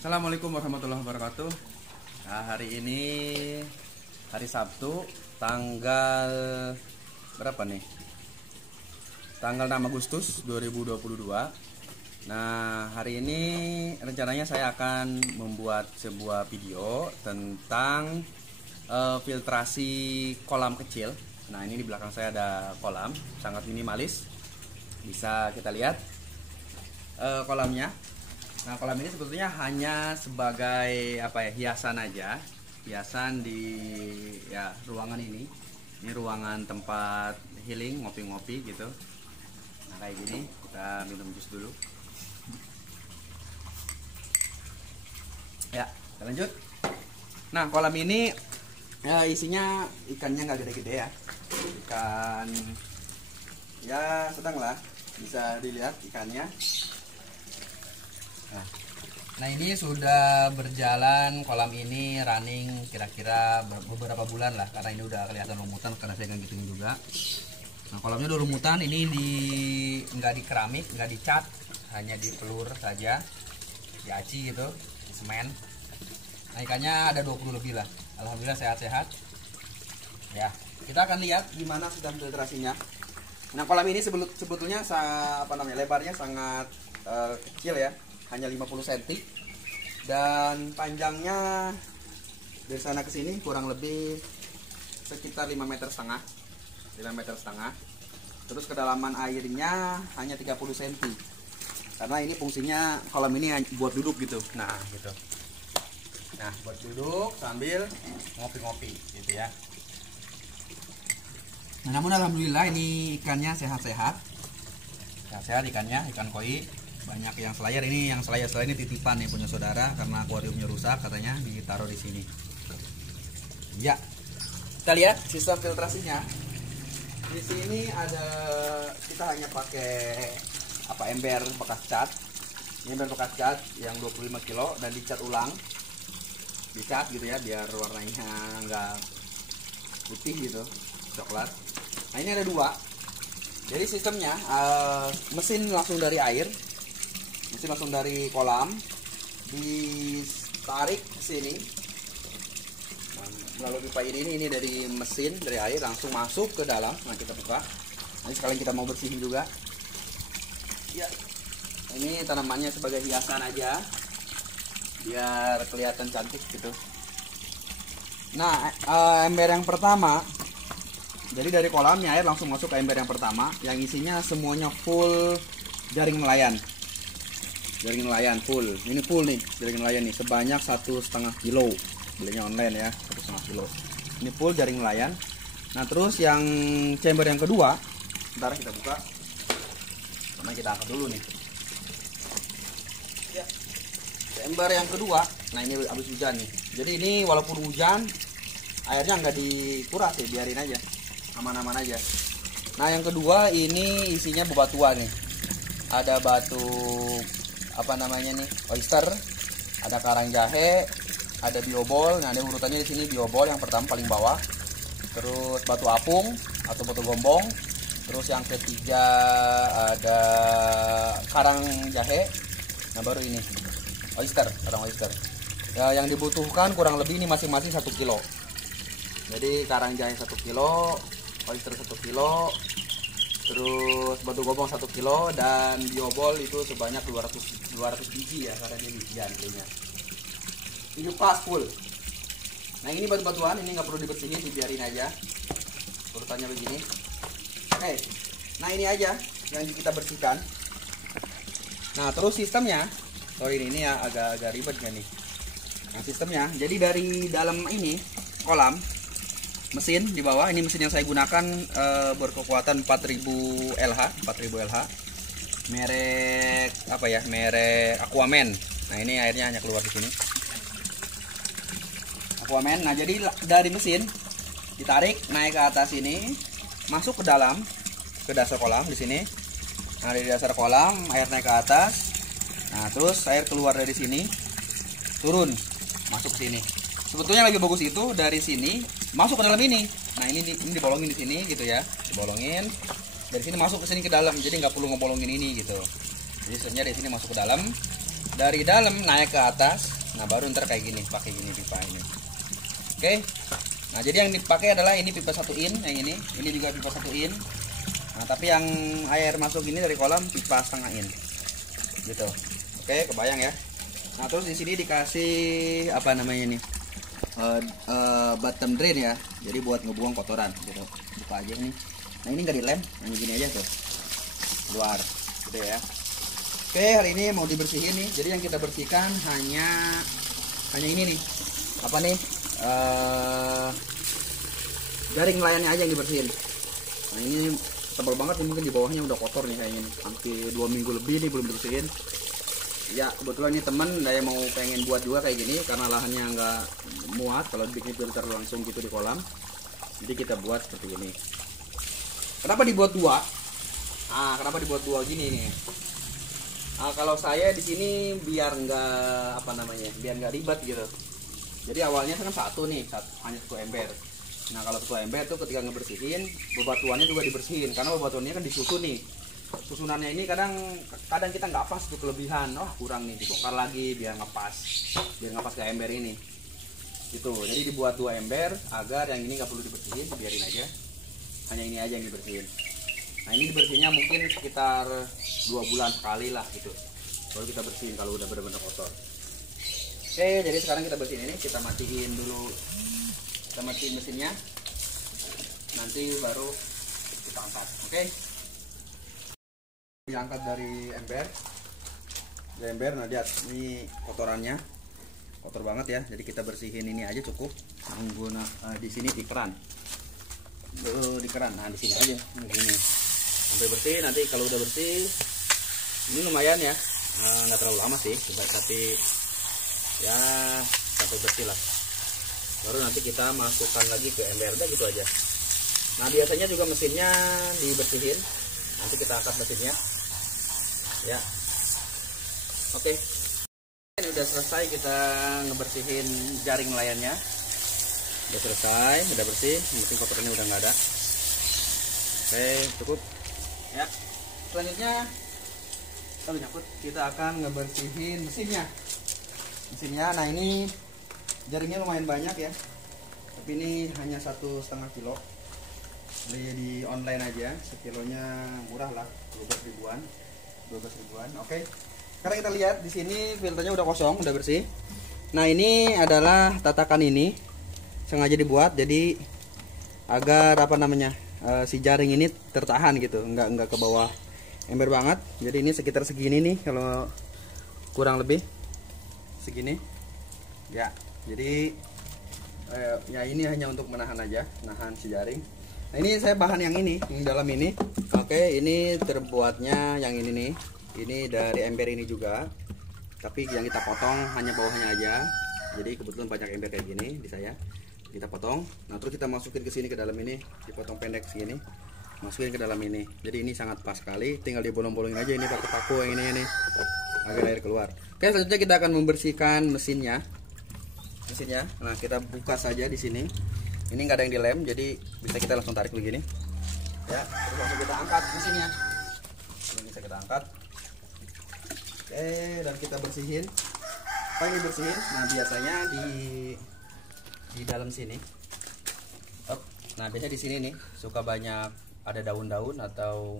Assalamualaikum warahmatullahi wabarakatuh. Nah, hari ini hari Sabtu, tanggal berapa nih? Tanggal 6 Agustus 2022. Nah, hari ini rencananya saya akan membuat sebuah video tentang filtrasi kolam kecil. Nah, ini di belakang saya ada kolam, sangat minimalis. Bisa kita lihat kolamnya. Nah, kolam ini sebetulnya hanya sebagai hiasan aja, hiasan di ruangan ini. Ini ruangan tempat healing, ngopi-ngopi gitu. Nah, kayak gini, kita minum jus dulu. Ya, kita lanjut. Nah, kolam ini isinya ikannya nggak gede-gede ya, ikan ya sedang lah, bisa dilihat ikannya. Nah, ini sudah berjalan kolam ini running kira-kira beberapa bulan lah, karena ini udah kelihatan lumutan karena saya nggak gituin juga. Nah, kolamnya udah lumutan, ini nggak di keramik, nggak dicat, hanya di pelur saja, di aci gitu, di semen. Nah, ikannya ada 20 lebih lah, alhamdulillah sehat-sehat. Ya, kita akan lihat gimana sistem filtrasinya. Nah, kolam ini sebetulnya lebarnya sangat kecil ya, hanya 50 cm, dan panjangnya dari sana ke sini kurang lebih sekitar 5,5 meter. Terus kedalaman airnya hanya 30 cm, karena ini fungsinya kolam ini buat duduk gitu. Nah, gitu. Nah, buat duduk sambil ngopi-ngopi gitu ya. Nah, namun alhamdulillah ini ikannya sehat-sehat. Sehat-sehat ikannya, ikan koi. Banyak yang selayar, ini yang selayar ini titipan nih punya saudara, karena akuariumnya rusak katanya, ditaruh di sini. Ya, kita lihat sistem filtrasinya. Di sini kita hanya pakai ember bekas cat. Ini ember bekas cat yang 25 kilo dan dicat ulang, dicat gitu ya, biar warnanya nggak putih gitu, coklat. Nah, ini ada dua. Jadi sistemnya mesin langsung dari air. Mesin langsung dari kolam, ditarik ke sini melalui pipa ini dari mesin, dari air langsung masuk ke dalam. Nah, kita buka. Nanti sekalian kita mau bersihin juga. Ya, ini tanamannya sebagai hiasan aja, biar kelihatan cantik gitu. Nah, ember yang pertama, jadi dari kolamnya air langsung masuk ke ember yang pertama, yang isinya semuanya full jaring nelayan. Jaring nelayan full, ini full nih jaring nelayan nih, sebanyak 1,5 kilo, belinya online ya, 1,5 kilo. Ini full jaring nelayan. Nah, terus yang chamber yang kedua, ntar kita buka, karena kita angkat dulu nih. Ya, chamber yang kedua, nah ini habis hujan nih. Jadi ini walaupun hujan, airnya nggak dikuras sih, biarin aja, aman-aman aja. Nah, yang kedua ini isinya bebatuan nih, ada batu oyster, ada karang jahe, ada biobol. Nah, ada urutannya di sini, biobol yang pertama paling bawah, terus batu apung atau batu gombong, terus yang ketiga ada karang jahe. Nah, baru ini karang oyster. Ya, yang dibutuhkan kurang lebih ini masing-masing 1 kilo. Jadi karang jahe 1 kilo, oyster 1 kilo, terus batu gombong 1 kilo, dan biobol itu sebanyak 200 biji ya, karena dia bijian belinya. Ini pas full. Nah, ini batu-batuan, ini nggak perlu dibersihin, dibiarin aja urutannya begini. Oke, nah ini aja yang kita bersihkan. Nah, terus sistemnya, ini ya agak ribet ya nih. Nah, sistemnya, jadi dari dalam ini kolam, mesin di bawah, ini mesin yang saya gunakan berkekuatan 4000 LH, merek merek Aquaman. Nah, ini airnya hanya keluar di sini, Aquaman. Nah, jadi dari mesin ditarik naik ke atas ini, masuk ke dalam, ke dasar kolam di sini. Nah, dari dasar kolam air naik ke atas. Nah, terus air keluar dari sini, turun masuk ke sini. Sebetulnya lebih bagus itu dari sini masuk ke dalam ini. Nah, ini dibolongin di sini gitu ya, dibolongin dari sini masuk ke sini ke dalam, jadi nggak perlu ngebolongin ini gitu. Jadi sebenarnya dari sini masuk ke dalam, dari dalam naik ke atas. Nah baru ntar kayak gini, pakai gini pipa ini. Oke. Nah jadi yang dipakai adalah ini pipa 1 in, yang ini juga pipa 1 in. Nah tapi yang air masuk ini dari kolam pipa setengah in, gitu. Oke, kebayang ya. Nah terus di sini dikasih apa namanya nih, bottom drain ya. Jadi buat ngebuang kotoran, gitu. Buka aja nih. Nah ini nggak dilem, hanya gini aja tuh, keluar, gitu ya. Oke, hari ini mau dibersihin nih. Jadi yang kita bersihkan hanya ini nih, apa nih, jaring nelayannya aja yang dibersihin. Nah ini tebal banget nih, mungkin di bawahnya udah kotor nih kayaknya nih. Hampir 2 minggu lebih nih belum dibersihin. Ya kebetulan ini temen saya mau pengen buat juga kayak gini karena lahannya nggak muat kalau bikin filter langsung gitu di kolam. Jadi kita buat seperti ini. Kenapa dibuat 2? Ah, kenapa dibuat 2 gini nih? Nah, kalau saya di sini biar nggak apa namanya, biar nggak ribet gitu. Jadi awalnya kan hanya 1 ember. Nah kalau 1 ember tuh ketika ngebersihin, bebatuannya juga dibersihin karena bebatuannya kan disusun nih. Susunannya ini kadang kita nggak pas tuh, kelebihan. Wah kurang nih, dibongkar lagi biar ngepas ke ember ini. Gitu. Jadi dibuat 2 ember agar yang ini nggak perlu dibersihin, biarin aja. Hanya ini aja yang dibersihin. Nah ini dibersihinnya mungkin sekitar 2 bulan sekali lah gitu. Baru kita bersihin kalau udah benar-benar kotor. Oke, jadi sekarang kita bersihin ini, kita matiin dulu. Kita matiin mesinnya. Nanti baru kita angkat. Oke. Diangkat dari ember. Nah lihat ini kotorannya. Kotor banget ya. Jadi kita bersihin ini aja cukup. Menggunakan di sini di keran. Di keran. Nah, di sini aja. Begini. Sampai bersih. Nanti kalau udah bersih, ini lumayan ya. Nggak terlalu lama sih, tapi ya sampai bersih lah. Baru nanti kita masukkan lagi ke ember, gitu aja. Nah biasanya juga mesinnya dibersihin. Nanti kita angkat mesinnya ya. Oke. Ini udah selesai kita ngebersihin jaring nelayannya. Udah selesai, udah bersih, mesin kotorannya udah nggak ada. Oke, cukup ya. Selanjutnya kita akan ngebersihin mesinnya. Nah ini jaringnya lumayan banyak ya, tapi ini hanya 1,5 kilo. Beli di online aja, sekilonya murah lah, 12 ribuan. Oke. Sekarang kita lihat di sini filternya udah kosong, udah bersih. Nah ini adalah tatakan ini, sengaja dibuat jadi agar apa namanya, si jaring ini tertahan gitu, nggak ke bawah ember banget. Jadi ini sekitar segini nih, kalau kurang lebih segini ya. Jadi ya ini hanya untuk menahan aja, nahan si jaring. Nah ini saya bahan yang ini, yang dalam ini. Oke, ini terbuatnya yang ini nih. Ini dari ember ini juga, tapi yang kita potong hanya bawahnya aja. Jadi kebetulan banyak ember kayak gini di saya, kita potong. Nah terus kita masukin ke sini, ke dalam ini, dipotong pendek segini, masukin ke dalam ini. Jadi ini sangat pas sekali, tinggal dibolong-bolongin aja ini pakai paku yang ini agar air keluar. Oke, selanjutnya kita akan membersihkan mesinnya. Nah kita buka saja di sini. Ini nggak ada yang dilem, jadi bisa kita langsung tarik begini ya. Terus langsung kita angkat mesinnya. Ini bisa kita angkat. Oke, dan kita bersihin. Apa ini bersihin? Nah biasanya di dalam sini. Nah biasanya di sini nih suka banyak ada daun-daun atau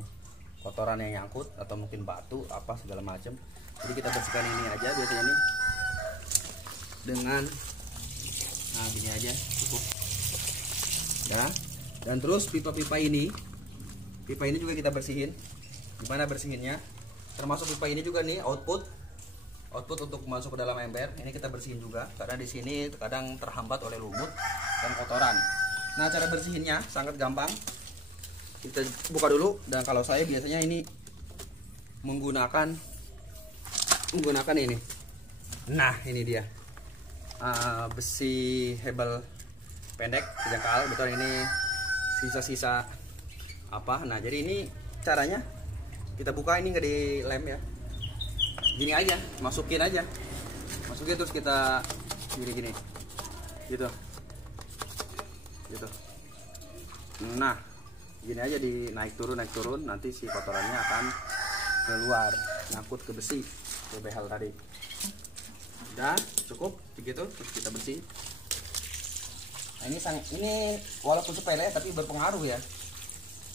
kotoran yang nyangkut, atau mungkin batu apa segala macam. Jadi kita bersihkan ini aja biasanya nih dengan gini aja cukup ya. Dan terus pipa-pipa ini juga kita bersihin. Gimana bersihinnya? Termasuk pipa ini juga nih output untuk masuk ke dalam ember. Ini kita bersihin juga karena di sini kadang terhambat oleh lumut dan kotoran. Nah cara bersihinnya sangat gampang. Kita buka dulu, dan kalau saya biasanya ini menggunakan ini. Nah ini dia, besi hebel pendek jangkal, betul. Ini sisa-sisa apa. Nah jadi ini caranya, kita buka, ini nggak dilem ya, gini aja, masukin terus kita gini gitu. Nah gini aja, naik turun, nanti si kotorannya akan keluar, nyangkut ke besi, ke behel tadi. Udah cukup begitu, terus kita bersih. Nah, ini walaupun sepele tapi berpengaruh ya.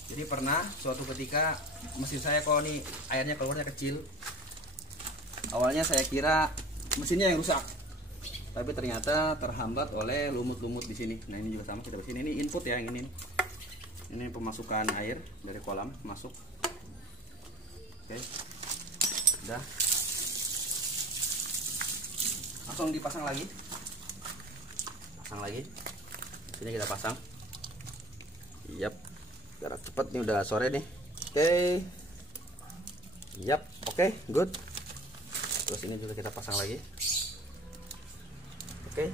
Jadi pernah suatu ketika mesin saya kok nih airnya keluarnya kecil. Awalnya saya kira mesinnya yang rusak, tapi ternyata terhambat oleh lumut-lumut di sini. Nah ini juga sama, kita bersihin. Ini input ya, yang ini pemasukan air dari kolam masuk. Oke, udah, langsung dipasang lagi. Pasang lagi. Sini kita pasang. Yap, jarak cepat nih, udah sore nih. Oke. Yap, oke, good. Terus ini juga kita pasang lagi. Oke,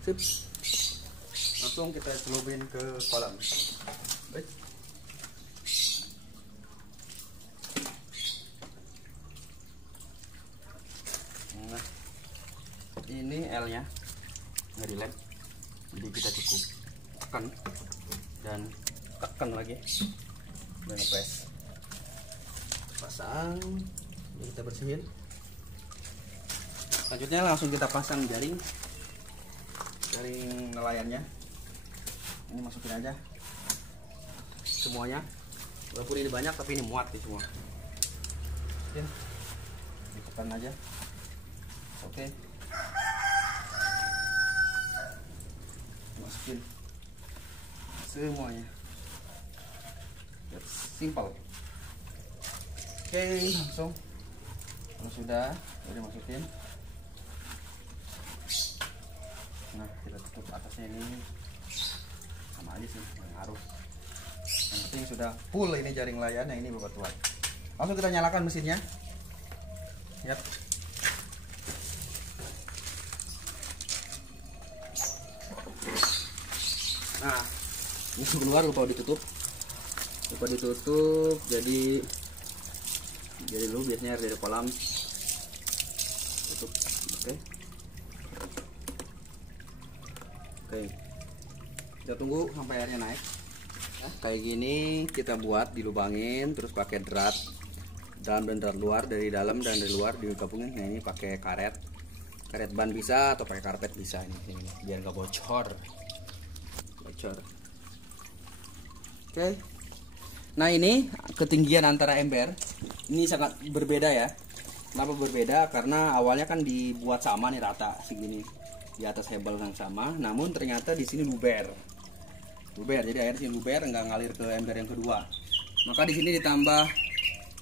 sip. Langsung kita celupin ke kolam. Baik. Nah, ini L-nya nggak dilem, jadi kita cukup tekan dan tekan lagi dan ngepres. Pasang, ini kita bersihin. Selanjutnya langsung kita pasang jaring nelayannya. Ini masukin aja semuanya, walaupun ini banyak tapi ini muat nih semua. Oke, ditekan aja. Oke, masukin semuanya. That's simple. Oke, langsung kalau sudah masukin. Nah, kita tutup atasnya, ini sama aja sih, ngaruh. Yang penting sudah full ini jaring layar. Nah, ini bebatuan. Langsung kita nyalakan mesinnya. Yap. Nah, ini keluar lupa ditutup. Jadi dulu biasanya dari kolam tutup. Oke, kita tunggu sampai airnya naik. Nah, kayak gini kita buat, dilubangin, terus pakai drat dalam dan drat luar, dari dalam dan dari luar digabungin. Nah, ini pakai karet ban bisa, atau pakai karpet bisa. Ini biar nggak bocor. Oke. Nah, ini ketinggian antara ember ini sangat berbeda ya. Kenapa berbeda? Karena awalnya kan dibuat sama nih, rata segini di atas hebel yang sama, namun ternyata di sini luber, jadi air sini luber, nggak ngalir ke ember yang kedua. Maka di sini ditambah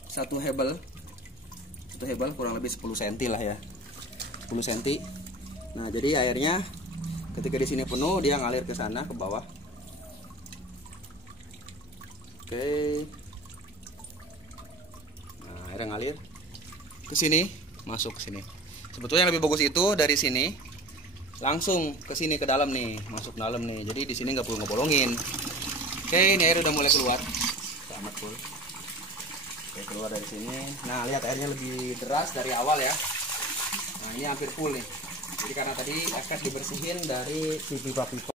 satu hebel kurang lebih 10 cm lah ya, 10 cm. Nah, jadi airnya ketika di sini penuh dia ngalir ke sana ke bawah. Oke, nah airnya ngalir ke sini, masuk ke sini. Sebetulnya yang lebih bagus itu dari sini langsung ke sini, ke dalam nih, masuk dalam nih. Jadi di sini nggak perlu ngebolongin. Oke, ini air udah mulai keluar. Amat full. Oke, keluar dari sini. Nah, lihat airnya lebih deras dari awal ya. Nah, ini hampir full nih. Jadi karena tadi akan dibersihin dari pipa-pipa